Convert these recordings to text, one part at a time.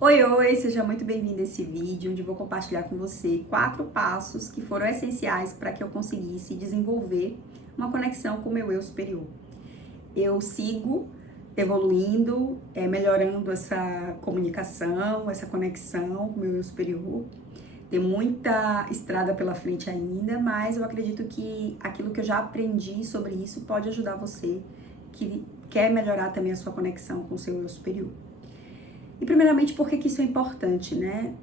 Oi, oi, seja muito bem-vindo a esse vídeo onde eu vou compartilhar com você 4 passos que foram essenciais para que eu conseguisse desenvolver uma conexão com o meu eu superior. Eu sigo evoluindo, melhorando essa comunicação, essa conexão com o meu eu superior. Tem muita estrada pela frente ainda, mas eu acredito que aquilo que eu já aprendi sobre isso pode ajudar você que quer melhorar também a sua conexão com o seu eu superior. E primeiramente, por que isso é importante, né?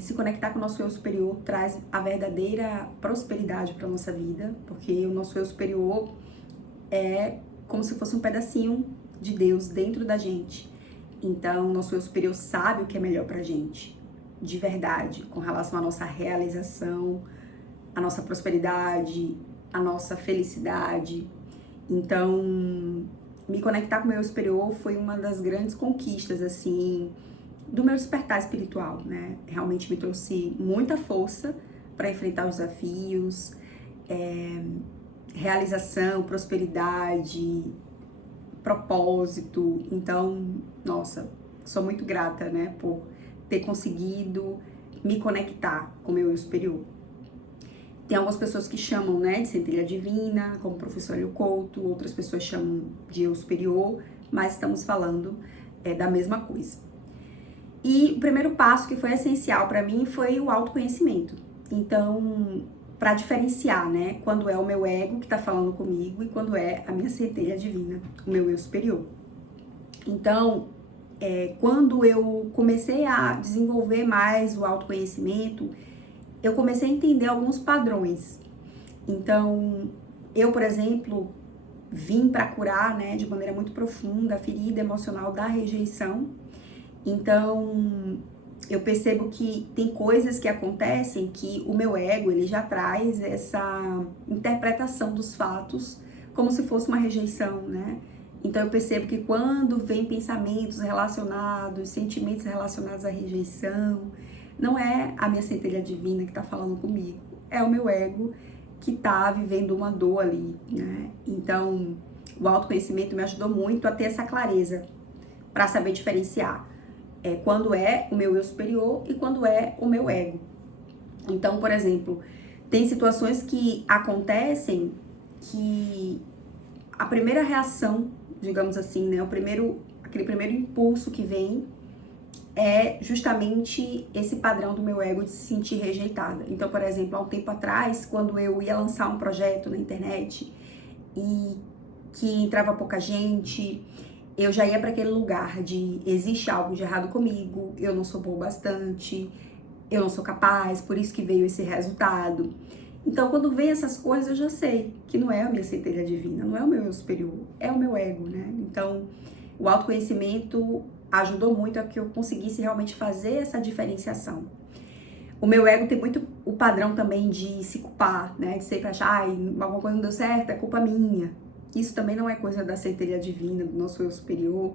Se conectar com o nosso eu superior traz a verdadeira prosperidade para a nossa vida, porque o nosso eu superior é como se fosse um pedacinho de Deus dentro da gente. Então, o nosso eu superior sabe o que é melhor pra gente, de verdade, com relação à nossa realização, à nossa prosperidade, à nossa felicidade. Então, me conectar com o meu eu superior foi uma das grandes conquistas, assim, do meu despertar espiritual, né? Realmente me trouxe muita força para enfrentar os desafios, realização, prosperidade, propósito. Então, nossa, sou muito grata, né, por ter conseguido me conectar com o meu eu superior. Tem algumas pessoas que chamam, né, de centelha divina, como o professor Hélio Couto, outras pessoas chamam de eu superior, mas estamos falando da mesma coisa. E o primeiro passo que foi essencial para mim foi o autoconhecimento. Então, para diferenciar, né, quando é o meu ego que está falando comigo e quando é a minha centelha divina, o meu eu superior. Então, quando eu comecei a desenvolver mais o autoconhecimento, eu comecei a entender alguns padrões. Então, eu, por exemplo, vim para curar, né, de maneira muito profunda a ferida emocional da rejeição. Então, eu percebo que tem coisas que acontecem que o meu ego, ele já traz essa interpretação dos fatos como se fosse uma rejeição, né? Então, eu percebo que quando vem pensamentos relacionados, sentimentos relacionados à rejeição, não é a minha centelha divina que está falando comigo, é o meu ego que está vivendo uma dor ali, né? Então, o autoconhecimento me ajudou muito a ter essa clareza para saber diferenciar quando é o meu eu superior e quando é o meu ego. Então, por exemplo, tem situações que acontecem que a primeira reação, digamos assim, né, aquele primeiro impulso que vem é justamente esse padrão do meu ego de se sentir rejeitada. Então, por exemplo, há um tempo atrás, quando eu ia lançar um projeto na internet e que entrava pouca gente, eu já ia para aquele lugar de existe algo de errado comigo, eu não sou boa bastante, eu não sou capaz, por isso que veio esse resultado. Então, quando vem essas coisas, eu já sei que não é a minha centelha divina, não é o meu eu superior, é o meu ego, né? Então, o autoconhecimento ajudou muito a que eu conseguisse realmente fazer essa diferenciação. O meu ego tem muito o padrão também de se culpar, né? De sempre achar, alguma coisa não deu certo, é culpa minha. Isso também não é coisa da centelha divina, do nosso eu superior,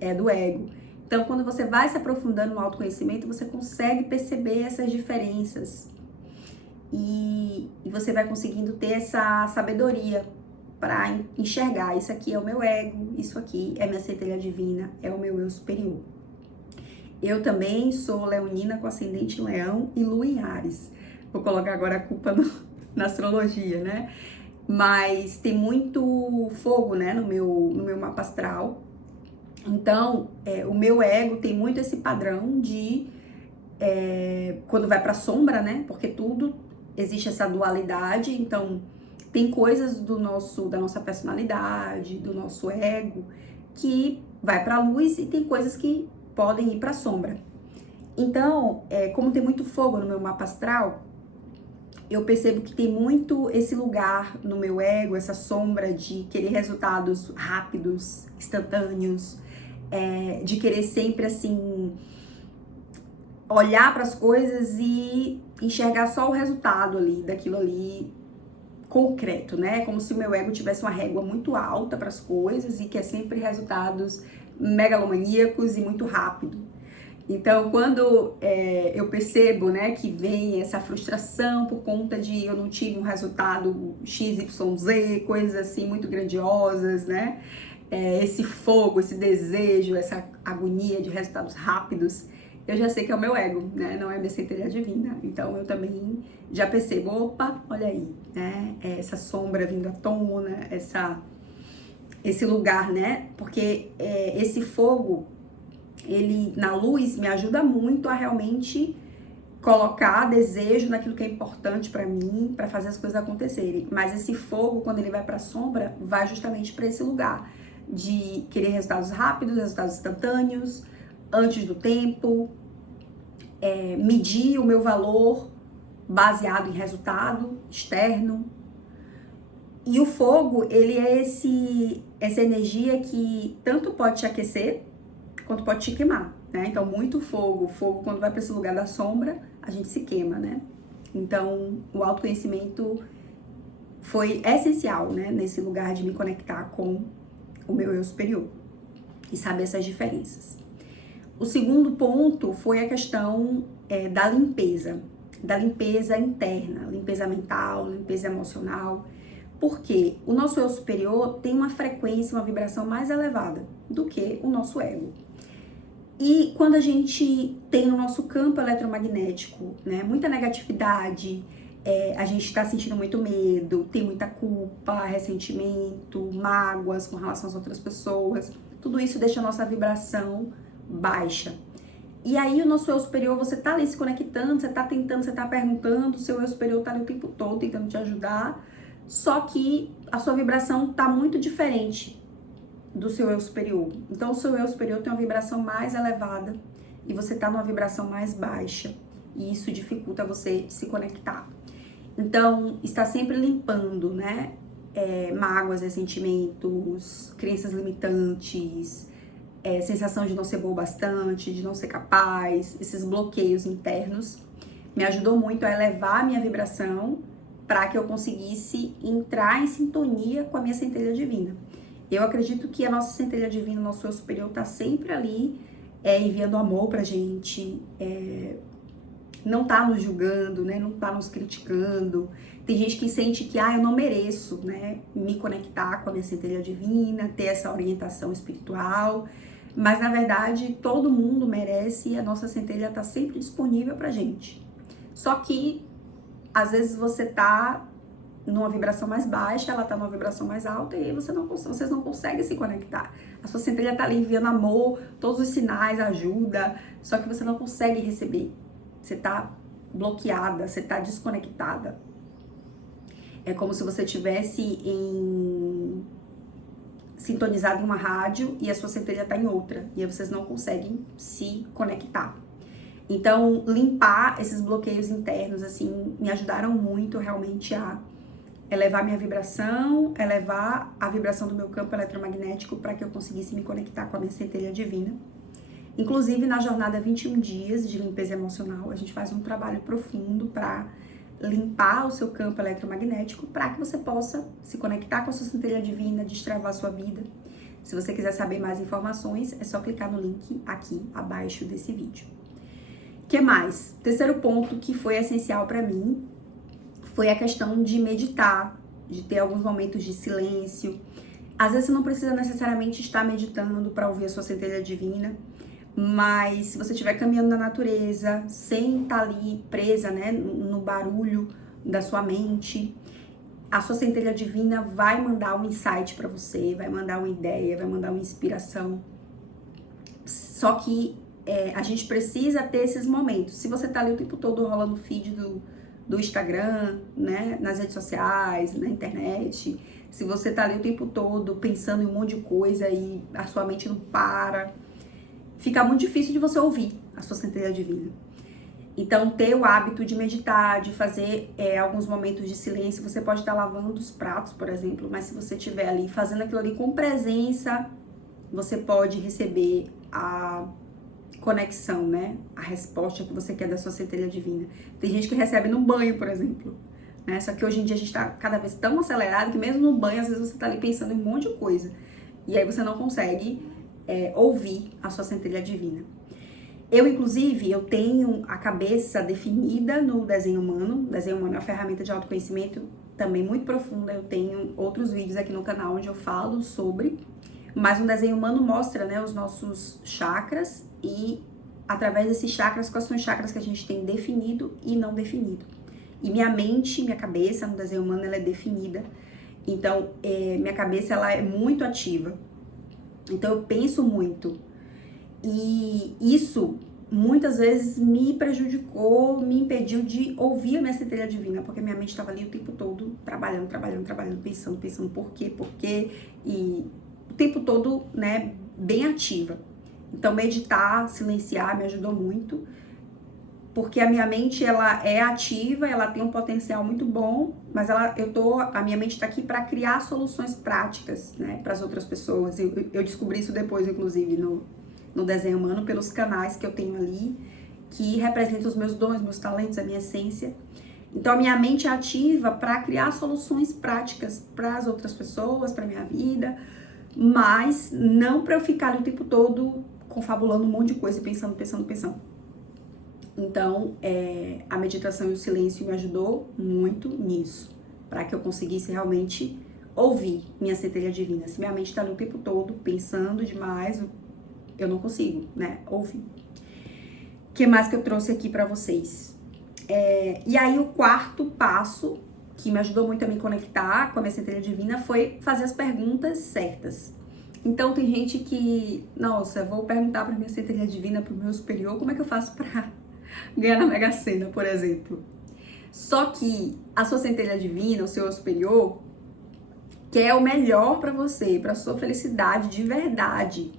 é do ego. Então, quando você vai se aprofundando no autoconhecimento, você consegue perceber essas diferenças. E você vai conseguindo ter essa sabedoria para enxergar, isso aqui é o meu ego, isso aqui é minha centelha divina, é o meu eu superior. Eu também sou leonina com ascendente em leão e lua em Áries. Vou colocar agora a culpa na astrologia, né? Mas tem muito fogo, né, no meu mapa astral. Então, o meu ego tem muito esse padrão de, quando vai pra sombra, né, porque tudo existe essa dualidade, então tem coisas da nossa personalidade, do nosso ego, que vai pra luz e tem coisas que podem ir pra sombra. Então, como tem muito fogo no meu mapa astral, eu percebo que tem muito esse lugar no meu ego, essa sombra de querer resultados rápidos, instantâneos, de querer sempre, assim, olhar para as coisas e enxergar só o resultado ali, daquilo ali concreto, né? Como se o meu ego tivesse uma régua muito alta para as coisas e que é sempre resultados megalomaníacos e muito rápido. Então, quando eu percebo, né, que vem essa frustração por conta de eu não tive um resultado XYZ, coisas assim muito grandiosas, né? Esse fogo, esse desejo, essa agonia de resultados rápidos, eu já sei que é o meu ego, né? Não é minha centelha divina. Então eu também já percebo, opa, olha aí, né? Essa sombra vindo à tona, esse lugar, né? Porque esse fogo, ele na luz me ajuda muito a realmente colocar desejo naquilo que é importante pra mim, pra fazer as coisas acontecerem. Mas esse fogo, quando ele vai pra sombra, vai justamente pra esse lugar de querer resultados rápidos, resultados instantâneos, antes do tempo, medir o meu valor baseado em resultado externo. E o fogo, ele é essa energia que tanto pode te aquecer, quanto pode te queimar, né? Então, muito fogo quando vai para esse lugar da sombra, a gente se queima, né? Então, o autoconhecimento foi essencial, né? Nesse lugar de me conectar com o meu eu superior e saber essas diferenças. O segundo ponto foi a questão da limpeza interna, limpeza mental, limpeza emocional, porque o nosso eu superior tem uma frequência, uma vibração mais elevada do que o nosso ego. E quando a gente tem no nosso campo eletromagnético, né, muita negatividade, a gente tá sentindo muito medo, tem muita culpa, ressentimento, mágoas com relação às outras pessoas, tudo isso deixa a nossa vibração baixa. E aí o nosso eu superior, você tá ali se conectando, você tá tentando, você tá perguntando, o seu eu superior tá ali o tempo todo tentando te ajudar, só que a sua vibração tá muito diferente do seu eu superior. Então o seu eu superior tem uma vibração mais elevada e você tá numa vibração mais baixa, e isso dificulta você se conectar. Então, está sempre limpando, né? Mágoas, ressentimentos, crenças limitantes, sensação de não ser boa bastante, de não ser capaz, esses bloqueios internos, me ajudou muito a elevar a minha vibração para que eu conseguisse entrar em sintonia com a minha centelha divina. Eu acredito que a nossa centelha divina, o nosso eu superior, tá sempre ali enviando amor pra gente, não tá nos julgando, né? Não tá nos criticando. Tem gente que sente que, eu não mereço, né? Me conectar com a minha centelha divina, ter essa orientação espiritual. Mas, na verdade, todo mundo merece e a nossa centelha tá sempre disponível pra gente. Só que, às vezes, você tá numa vibração mais baixa, ela tá numa vibração mais alta e aí vocês não conseguem se conectar. A sua centelha tá ali enviando amor, todos os sinais, ajuda, só que você não consegue receber. Você tá bloqueada, você tá desconectada. É como se você tivesse sintonizado em uma rádio e a sua centelha tá em outra, e aí vocês não conseguem se conectar. Então, limpar esses bloqueios internos, assim, me ajudaram muito realmente a elevar minha vibração, elevar a vibração do meu campo eletromagnético para que eu conseguisse me conectar com a minha centelha divina. Inclusive, na jornada 21 dias de limpeza emocional, a gente faz um trabalho profundo para limpar o seu campo eletromagnético para que você possa se conectar com a sua centelha divina, destravar a sua vida. Se você quiser saber mais informações, é só clicar no link aqui abaixo desse vídeo. O que mais? Terceiro ponto que foi essencial para mim foi a questão de meditar, de ter alguns momentos de silêncio. Às vezes você não precisa necessariamente estar meditando para ouvir a sua centelha divina, mas se você estiver caminhando na natureza, sem estar ali presa, né, no barulho da sua mente, a sua centelha divina vai mandar um insight para você, vai mandar uma ideia, vai mandar uma inspiração. Só que a gente precisa ter esses momentos. Se você tá ali o tempo todo rolando o feed do Instagram, né, nas redes sociais, na internet, se você tá ali o tempo todo pensando em um monte de coisa e a sua mente não para, fica muito difícil de você ouvir a sua centelha divina. Então, ter o hábito de meditar, de fazer alguns momentos de silêncio. Você pode estar lavando os pratos, por exemplo, mas se você estiver ali fazendo aquilo ali com presença, você pode receber a conexão, né? A resposta que você quer da sua centelha divina. Tem gente que recebe no banho, por exemplo, né? Só que hoje em dia a gente tá cada vez tão acelerado que mesmo no banho, às vezes você tá ali pensando em um monte de coisa. E aí você não consegue ouvir a sua centelha divina. Inclusive, eu tenho a cabeça definida no desenho humano. O desenho humano é uma ferramenta de autoconhecimento também muito profunda. Eu tenho outros vídeos aqui no canal onde eu falo sobre. Mas um desenho humano mostra, né, os nossos chakras e através desses chakras, quais são os chakras que a gente tem definido e não definido. E minha mente, minha cabeça, no desenho humano, ela é definida. Então, minha cabeça, ela é muito ativa. Então, eu penso muito. E isso, muitas vezes, me prejudicou, me impediu de ouvir a minha centelha divina, porque minha mente estava ali o tempo todo, trabalhando, pensando por quê, e o tempo todo, né, bem ativa. Então, meditar, silenciar, me ajudou muito, porque a minha mente, ela é ativa, ela tem um potencial muito bom, mas a minha mente está aqui para criar soluções práticas, né, para as outras pessoas. Eu descobri isso depois, inclusive, no desenho humano, pelos canais que eu tenho ali, que representam os meus dons, meus talentos, a minha essência. Então, a minha mente é ativa para criar soluções práticas para as outras pessoas, para minha vida, mas não para eu ficar ali o tempo todo confabulando um monte de coisa e pensando. Então, a meditação e o silêncio me ajudou muito nisso, para que eu conseguisse realmente ouvir minha centelha divina. Se minha mente está ali o tempo todo pensando demais, eu não consigo, né, ouvir. O que mais que eu trouxe aqui para vocês? E aí, o quarto passo, que me ajudou muito a me conectar com a minha centelha divina, foi fazer as perguntas certas. Então, tem gente que, nossa, vou perguntar para minha centelha divina, para o meu superior, como é que eu faço para ganhar na Mega Sena, por exemplo. Só que a sua centelha divina, o seu superior, quer o melhor para você, para sua felicidade de verdade.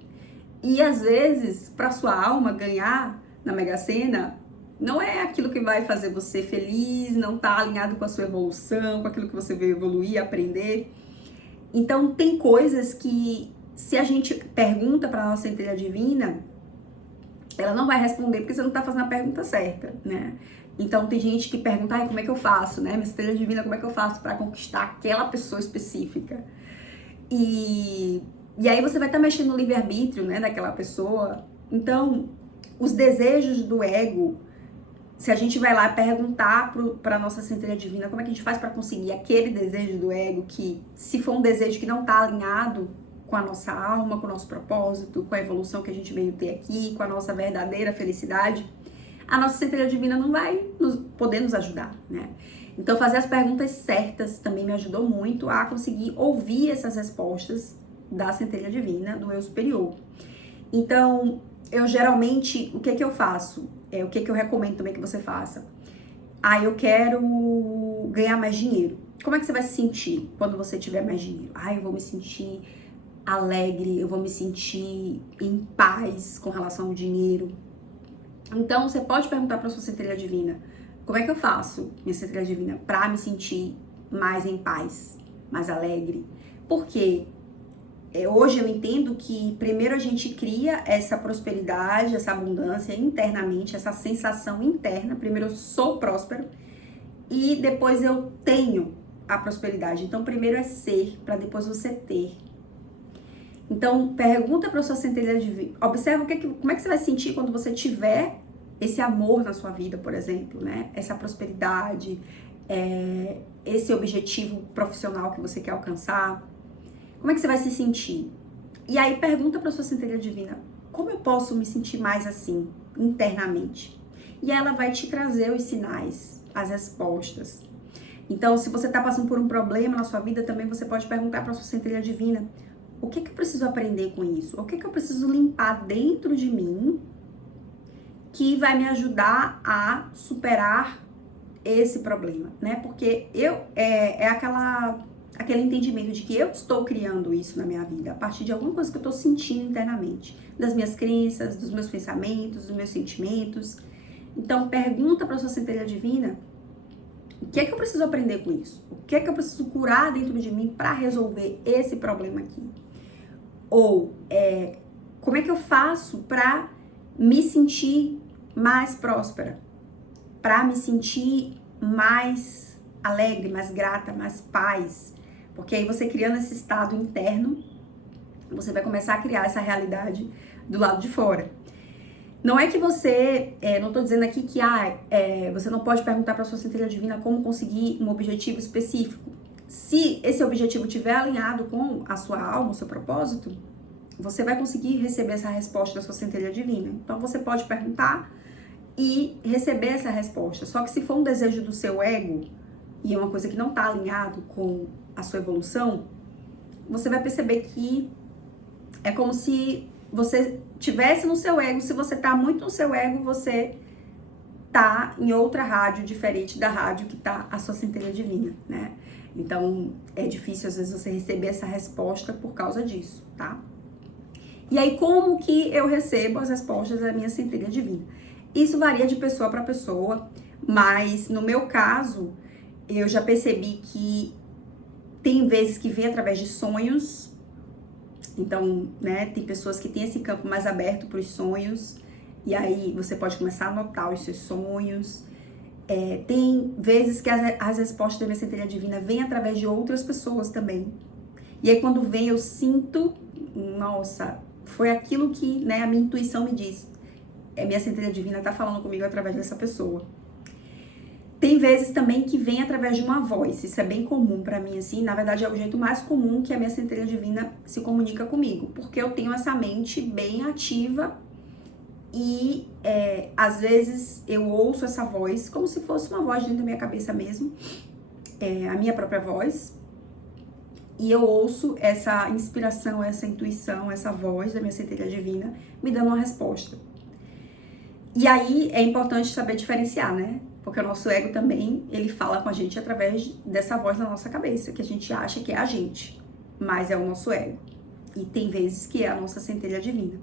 E às vezes, para sua alma ganhar na Mega Sena, não é aquilo que vai fazer você feliz, não tá alinhado com a sua evolução, com aquilo que você veio evoluir, aprender. Então, tem coisas que, se a gente pergunta para nossa centelha divina, ela não vai responder porque você não tá fazendo a pergunta certa, né? Então, tem gente que pergunta, como é que eu faço, né? Minha centelha divina, como é que eu faço para conquistar aquela pessoa específica? E aí você vai estar mexendo no livre-arbítrio, né, daquela pessoa. Então, os desejos do ego, se a gente vai lá perguntar para nossa centelha divina como é que a gente faz para conseguir aquele desejo do ego, que se for um desejo que não está alinhado com a nossa alma, com o nosso propósito, com a evolução que a gente veio ter aqui, com a nossa verdadeira felicidade, a nossa centelha divina não vai poder nos ajudar, né? Então, fazer as perguntas certas também me ajudou muito a conseguir ouvir essas respostas da centelha divina, do eu superior. Então, eu geralmente, o que eu faço? O que eu recomendo também que você faça? Eu quero ganhar mais dinheiro. Como é que você vai se sentir quando você tiver mais dinheiro? Eu vou me sentir alegre, eu vou me sentir em paz com relação ao dinheiro. Então, você pode perguntar para sua centelha divina, como é que eu faço, minha centelha divina, para me sentir mais em paz, mais alegre? Porque hoje eu entendo que primeiro a gente cria essa prosperidade, essa abundância internamente, essa sensação interna. Primeiro eu sou próspero e depois eu tenho a prosperidade. Então, primeiro é ser, para depois você ter. Então, pergunta para sua centelha divina, observa como é que você vai sentir quando você tiver esse amor na sua vida, por exemplo, né? Essa prosperidade, esse objetivo profissional que você quer alcançar. Como é que você vai se sentir? E aí pergunta para sua centelha divina, como eu posso me sentir mais assim, internamente? E ela vai te trazer os sinais, as respostas. Então, se você está passando por um problema na sua vida, também você pode perguntar para sua centelha divina, o que eu preciso aprender com isso? O que eu preciso limpar dentro de mim que vai me ajudar a superar esse problema, né? Porque aquele entendimento de que eu estou criando isso na minha vida a partir de alguma coisa que eu estou sentindo internamente, das minhas crenças, dos meus pensamentos, dos meus sentimentos. Então, pergunta para sua centelha divina, o que eu preciso aprender com isso? O que eu preciso curar dentro de mim para resolver esse problema aqui? Ou, como é que eu faço para me sentir mais próspera? Para me sentir mais alegre, mais grata, mais paz? Porque aí você criando esse estado interno, você vai começar a criar essa realidade do lado de fora. Não é que você, não tô dizendo aqui que você não pode perguntar para sua centelha divina como conseguir um objetivo específico. Se esse objetivo estiver alinhado com a sua alma, o seu propósito, você vai conseguir receber essa resposta da sua centelha divina. Então você pode perguntar e receber essa resposta. Só que se for um desejo do seu ego, e é uma coisa que não está alinhado com a sua evolução, você vai perceber que é como se você tivesse no seu ego. Se você tá muito no seu ego, você tá em outra rádio diferente da rádio que tá a sua centelha divina, né? Então, é difícil às vezes você receber essa resposta por causa disso, tá? E aí, como que eu recebo as respostas da minha centelha divina? Isso varia de pessoa para pessoa, mas no meu caso, eu já percebi que tem vezes que vem através de sonhos. Então, né, tem pessoas que têm esse campo mais aberto para os sonhos, e aí você pode começar a anotar os seus sonhos. Tem vezes que as respostas da minha centelha divina vêm através de outras pessoas também. E aí quando vem eu sinto, nossa, foi aquilo que, né, a minha intuição me diz. Minha centelha divina tá falando comigo através dessa pessoa. Tem vezes também que vem através de uma voz. Isso é bem comum pra mim, assim. Na verdade, é o jeito mais comum que a minha centelha divina se comunica comigo. Porque eu tenho essa mente bem ativa e, às vezes, eu ouço essa voz como se fosse uma voz dentro da minha cabeça mesmo. A minha própria voz. E eu ouço essa inspiração, essa intuição, essa voz da minha centelha divina me dando uma resposta. E aí, é importante saber diferenciar, né? Porque o nosso ego também, ele fala com a gente através dessa voz na nossa cabeça, que a gente acha que é a gente, mas é o nosso ego. E tem vezes que é a nossa centelha divina.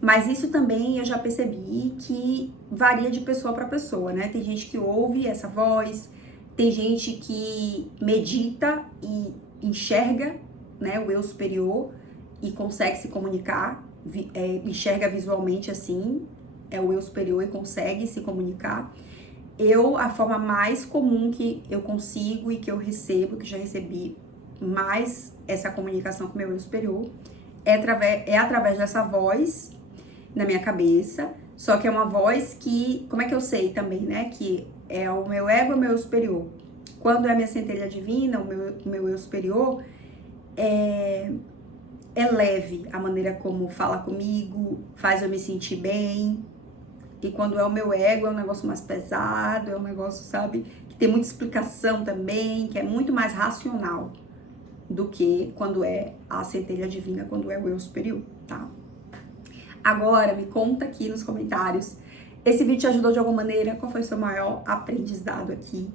Mas isso também eu já percebi que varia de pessoa para pessoa, né? Tem gente que ouve essa voz, tem gente que medita e enxerga, né, o eu superior e consegue se comunicar, enxerga visualmente assim, é o eu superior e consegue se comunicar. A forma mais comum que eu consigo e que eu recebo, que já recebi mais essa comunicação com o meu eu superior, é através dessa voz na minha cabeça, só que é uma voz que, como é que eu sei também, né, que é o meu ego, o meu eu superior. Quando é a minha centelha divina, o meu eu superior, é leve a maneira como fala comigo, faz eu me sentir bem. E quando é o meu ego, é um negócio mais pesado, é um negócio, sabe, que tem muita explicação também, que é muito mais racional do que quando é a centelha divina, quando é o eu superior, tá? Agora, me conta aqui nos comentários, esse vídeo te ajudou de alguma maneira? Qual foi o seu maior aprendizado aqui?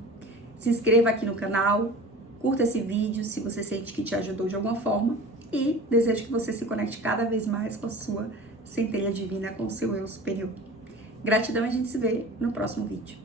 Se inscreva aqui no canal, curta esse vídeo se você sente que te ajudou de alguma forma e desejo que você se conecte cada vez mais com a sua centelha divina, com o seu eu superior. Gratidão, a gente se vê no próximo vídeo.